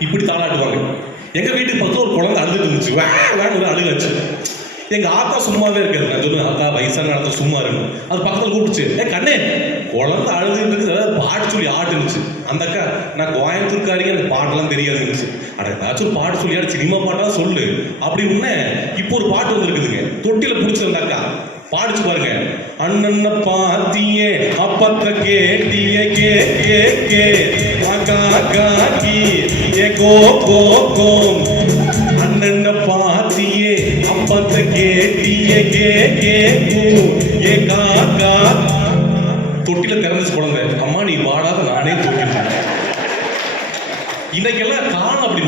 இப்படி தாளாட்டுவாங்க எங்க வீட்டுக்கு பக்கத்துல ஒரு குழந்தை அழுதுட்டு இருந்துச்சு. வே வேணும் அழுகாச்சு எங்க ஆத்தா சும்மாவே இருக்காது நான் சொல்லுவேன் ஆத்தா வயசான ஆத்தா சும்மா இருக்கும் அது பக்கத்துல கூப்பிடுச்சு ஏ கண்ணே குழந்தை அழுதுட்டு இருக்குது அதாவது பாட்டு சொல்லி ஆட்டுனுச்சு. அந்த அக்கா நான் கோயம்புத்தூர்காரிங்க எனக்கு பாட்டெல்லாம் இருந்துச்சு அட ஏதாச்சும் பாட்டு சொல்லி சினிமா பாட்டா சொல்லு. அப்படி உடனே இப்போ ஒரு பாட்டு வந்திருக்குதுங்க. தொட்டில பிடிச்சிருந்த அக்கா பாடிச்சு பாருங்க. அண்ணன்ன பாத்தியே அப்பத்த கேட்டிய கே கே கே அக்கா அக்கா கி ஏ கோ கோ கோ அண்ணன்ன பாத்தி தொட்டில திறந்துச்சு குழந்தை அம்மா நீ வாடாத நானே தொட்டில் இன்னைக்கெல்லாம் காலம் அப்படி